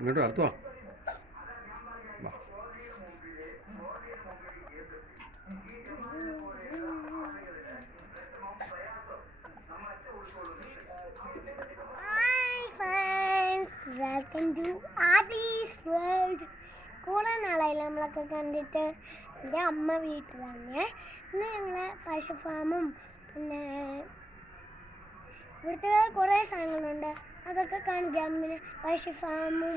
ഇങ്ങോട്ട് അടുത്ത് വാ. Welcome to Aadi's world. കുറേ നാളായില്ല നമ്മളൊക്കെ കണ്ടിട്ട്. എൻ്റെ അമ്മ വീട്ടിലാണ്. ഇന്ന് ഞങ്ങൾ പശു ഫാമും പിന്നെ ഇവിടുത്തെ കുറേ സാധനങ്ങളുണ്ട്, അതൊക്കെ കാണിക്കാം. പിന്നെ പശു ഫാമും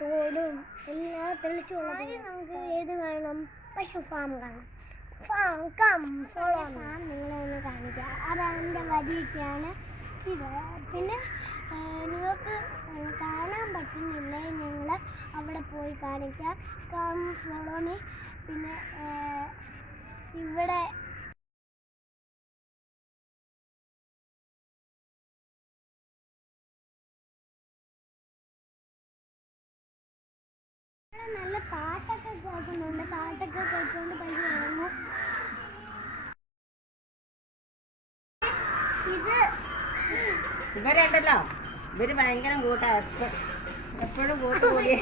തോലും എല്ലാം തെളിച്ചുള്ളത്. നമുക്ക് ഏത് കാണണം? പശു ഫാം കാണാം. ഫാം നിങ്ങളെ ഒന്ന് കാണിക്കാം. അതെൻ്റെ വരിയൊക്കെയാണ് ഇത്. പിന്നെ നിങ്ങൾക്ക് കാണാൻ പറ്റുന്നില്ലേ, നിങ്ങൾ അവിടെ പോയി കാണിക്കാം. Follow me. പിന്നെ ഇവിടെ നല്ല പാട്ടൊക്കെ കേൾക്കുന്നുണ്ട്. പാട്ടൊക്കെ കേൾക്കൊണ്ട് പൈസ വാങ്ങും. ഇവരുണ്ടല്ലോ, ഇവര് ഭയങ്കര കൂട്ടാ, എപ്പോഴും കൂട്ട് കൂടിയേ.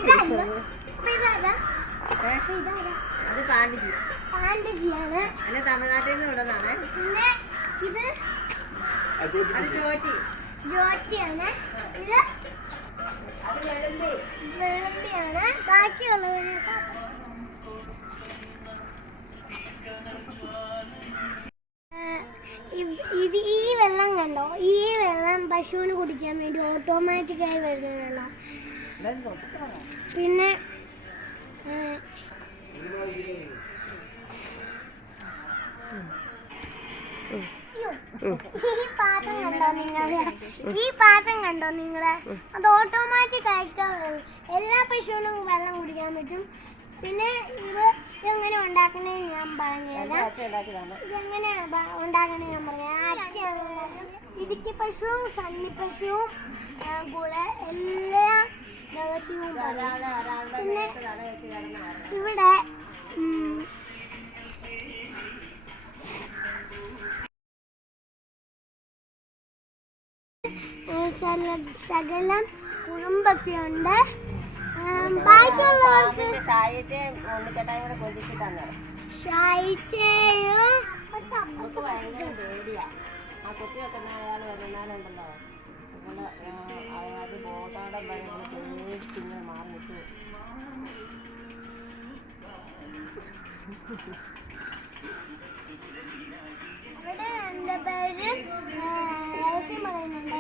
അത് പാണ്ഡിജിയാണ്. പിന്നെ തമിഴ്നാട്ടിൽ നിന്ന് വിടുന്നതാണ്. പിന്നെ ഇത് ജോറ്റിയാണ്. ഇത് വെളുമ്പിയാണ്. ബാക്കിയുള്ളവരെ ഇത് ഈ വെള്ളം കണ്ടോ? ഈ വെള്ളം പശുവിന് കുടിക്കാൻ വേണ്ടി ഓട്ടോമാറ്റിക്കായി വരുന്ന വെള്ളം. പിന്നെ ഈ പാത്രം കണ്ടോ നിങ്ങള്? അത് ഓട്ടോമാറ്റിക് ആയിക്കാൻ എല്ലാ പശുവിനും വെള്ളം കുടിക്കാൻ പറ്റും. പിന്നെ ഇതെങ്ങനെ ഉണ്ടാക്കണേന്ന് ഞാൻ പറഞ്ഞുതരാം. ഇതെങ്ങനെ ഉണ്ടാക്കണേ ഞാൻ പറയാം. ഇടുക്കി പശുവും സണ്ണി പശുവും കൂടെ എല്ലാ ദിവസവും പറയാം. പിന്നെ ഇവിടെ ശകലം കുറുമ്പൊക്കെയുണ്ട്. ബാക്കിയുള്ളവർക്ക് ഷായിച്ചയും ഭയങ്കര പേടിയാ. ആ കുത്തി വെക്കുന്ന അയാൾ വരുന്നാലുണ്ടല്ലോ, അയാൾ ബോധോടെ പേടിച്ചിങ്ങനെ മാറി നിൽക്കും. അവിടെ എൻ്റെ പേര് രഹസ്യം പറയുന്നുണ്ട്.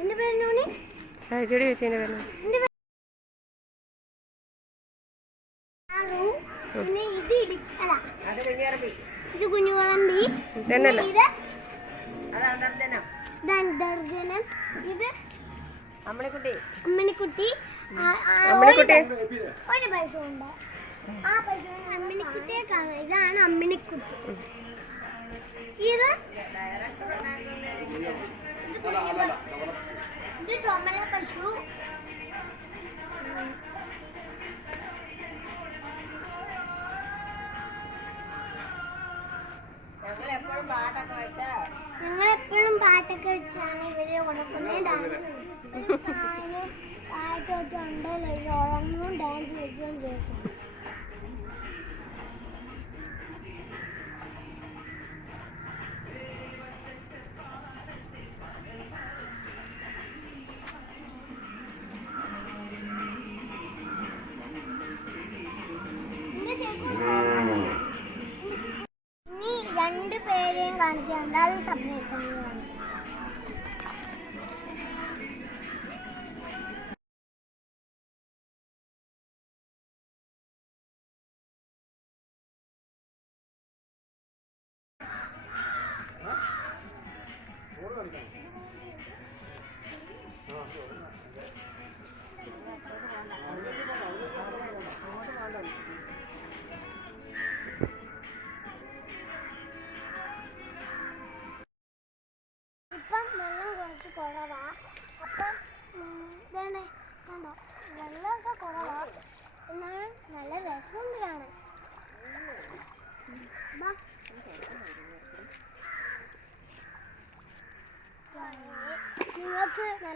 എന്റെ പേര് നോണി. ചെടി വെച്ചതിൻ്റെ പേര് പിന്നെ ഇത് കുഞ്ഞുകുളമ്പി. ഇത് ദർജനം. ഇത് അമ്മണിക്കുട്ടി. ഒരു പശുവുണ്ട്. ആ പശുവിന് അമ്മിണിക്കുട്ടിയെ കാണാം. ഇതാണ് അമ്മിണിക്കുട്ടി. ഇത് ചുമല പശു. ഞങ്ങളെപ്പോഴും പാട്ടൊക്കെ വെച്ചാണ് ഇവരെ ഉണക്കുന്നത്. പാട്ട് വെച്ചുകൊണ്ട് ഉറങ്ങും, ഡാൻസ് കളിക്കുകയും ചെയ്യും. ഇനി 2 പേരെയും കാണിക്കാറുണ്ട്. അത് സബ്നേഷനിലാണ്.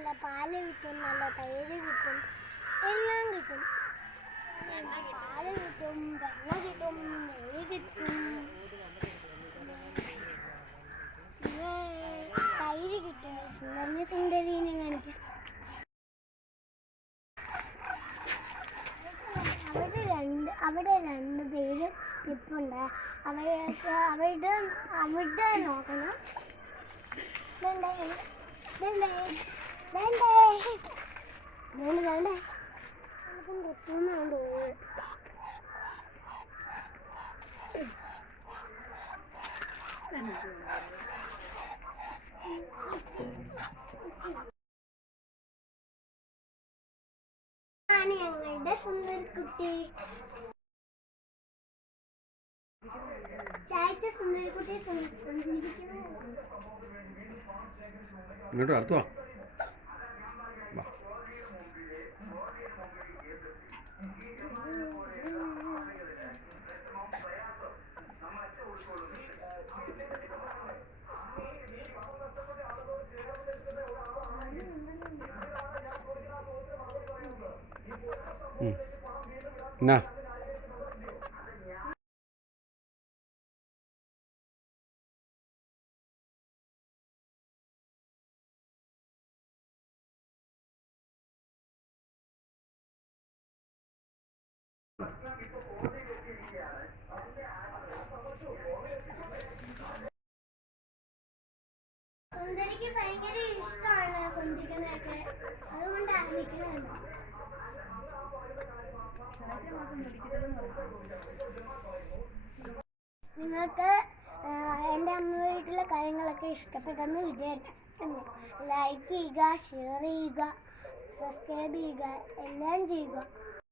നല്ല പാല് കിട്ടും, നല്ല തൈര് കിട്ടും, എല്ലാം കിട്ടും. പാല് കിട്ടും, വെണ്ണ കിട്ടും, നെയ്യ് കിട്ടും, പിന്നെ തൈര് കിട്ടും. സുന്ദരനെ സുന്ദരീനെ കാണിക്കാം. അവിടെ രണ്ട് പേര് നിൽപ്പുണ്ട്. അവിടെ നോക്കണം. വേണ്ടേ വേണ്ടേ വേണ്ടേ വേണ്ട വേണ്ടേ കുത്തുന്നുണ്ടോ? ആണ് ഞങ്ങളുടെ സുന്ദരിക്കുട്ടി. ചായച്ച സുന്ദരിക്കുട്ടി ഇങ്ങോട്ട് അടുത്തോ. എന്നാ സുന്ദരിക്ക് ഭയങ്കര ഇഷ്ടമാണ് കൊഞ്ചിക്കുന്നതൊക്കെ, അതുകൊണ്ടാണ് നിൽക്കുന്നത്. നിങ്ങൾക്ക് എൻ്റെ അമ്മ വീട്ടിലെ കാര്യങ്ങളൊക്കെ ഇഷ്ടപ്പെട്ടെന്ന് വിചാരിക്കുന്നു. ലൈക്ക് ചെയ്യുക, ഷെയർ ചെയ്യുക, സബ്സ്ക്രൈബ് ചെയ്യുക, എല്ലാം ചെയ്യുക.